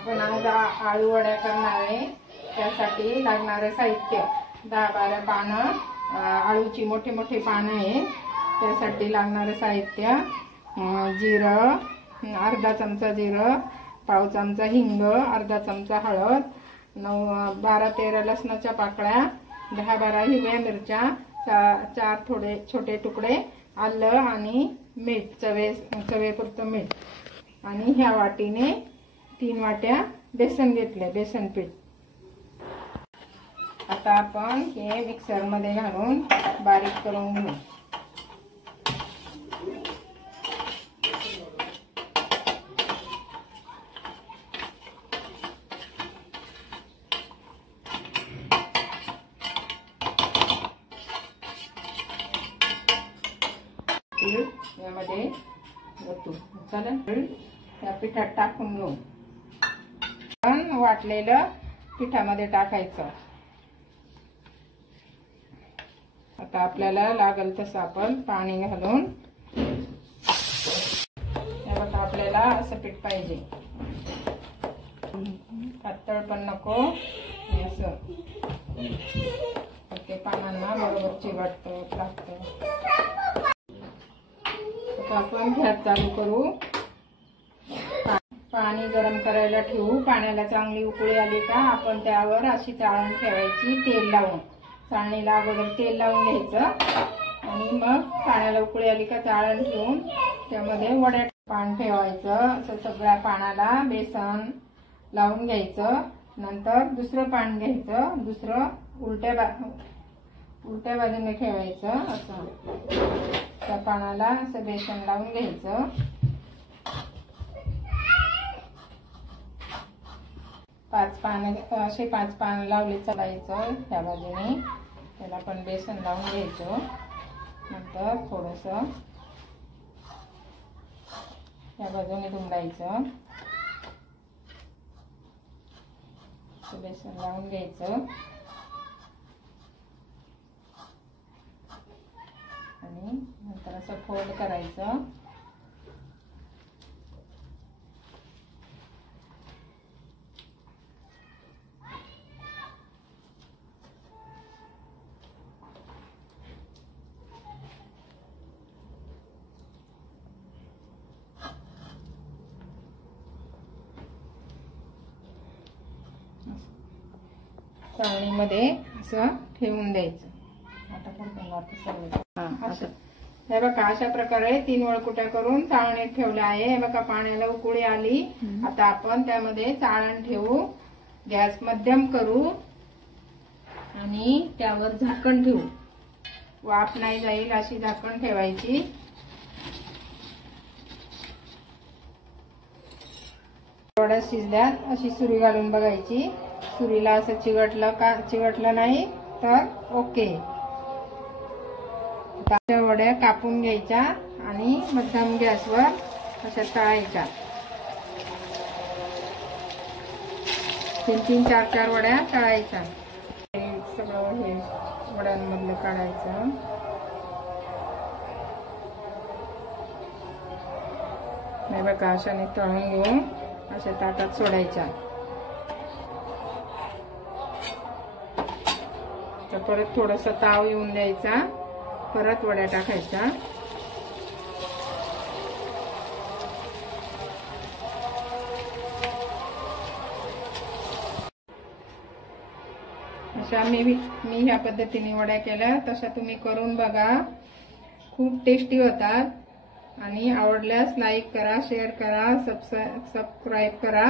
आपण आज आळू वड्या करणार आहे। त्यासाठी लागणारे साहित्य 10-12 पानं आळूची मोठे मोठे पानं आहे। त्यासाठी लागणारे साहित्य जिरं, अर्धा चमचा जिरं, पाव चमचा हिंग, अर्धा चमचा हळद, 12-13 लसणाच्या पाकळ्या, 10-12 हिरव्या मिरच्या, 4 थोडे छोटे तुकडे आलं आणि मीठ, चवेपुरतं मीठ। आणि ह्या वाटीने 3 वाट्या बेसन घेतले, बेसन पीठ। आता आपण हे मिक्सर मध्ये घालून बारीक करून घेऊ। यामध्ये वतू चालेल, या पिठात टाकून घेऊ। पण वाटलेलं पिठामध्ये टाकायचं। आता आपल्याला लागेल तसं आपण पाणी घालून, बघा आपल्याला असं पीठ पाहिजे, पातळ पण नको, असं ते पानांना बरोबर चिकटतं लागतं। आपण गॅस चालू करू, पाणी गरम करायला ठेवू। पाण्याला चांगली उकळी आली का आपण त्यावर अशी चाळण ठेवायची, तेल लावून। चाळणीला अगोदर तेल लावून घ्यायचं आणि मग पाण्याला उकळी आली का चाळण ठेवून त्यामध्ये वड्या पान ठेवायचं। असं सगळ्या पानाला बेसन लावून घ्यायचं। नंतर दुसरं पान घ्यायचं, दुसरं उलट्या बाजूने ठेवायचं। असं त्या पानाला असं बेसन लावून घ्यायचं। असे 5 पान लावले चालायचं त्या बाजूने, त्याला पण बेसन लावून घ्यायचं। नंतर थोडंसं या बाजूने दुमडायचं, बेसन लावून घ्यायचं आणि नंतर असं फोल्ड करायचं। चाळणीमध्ये असं ठेवून द्यायचं। आता असं हे बघा, अशा प्रकारे 3 वळकुट्या करून चाळणीत ठेवल्या आहे। हे बघा पाण्याला उकळी आली। आता आपण त्यामध्ये चाळण ठेवू, गॅस मध्यम करू आणि त्यावर झाकण ठेवू। वाफ नाही जाईल अशी झाकण ठेवायची। वड्या शिजल्यात अशी सुरी घालून बघायची, सुरीला असं चिकटलं नाही तर ओके। वड्या कापून घ्यायच्या आणि मध्यम गॅसवर अशा तळायच्या। 3-3, 4-4 वड्या तळायच्या। सगळं हे वड्यांमधलं काढायचं। हे बघा अशाने तळून घेऊन अशा ताटात सोडायच्या। तर परत थोडासा ताव येऊन द्यायचा, परत वड्या टाकायच्या। अशा मी ह्या पद्धतीने वड्या केल्या, तशा तुम्ही करून बघा, खूप टेस्टी होतात। आणि आवडल्यास लाईक करा, शेअर करा, सबस्क्राईब करा।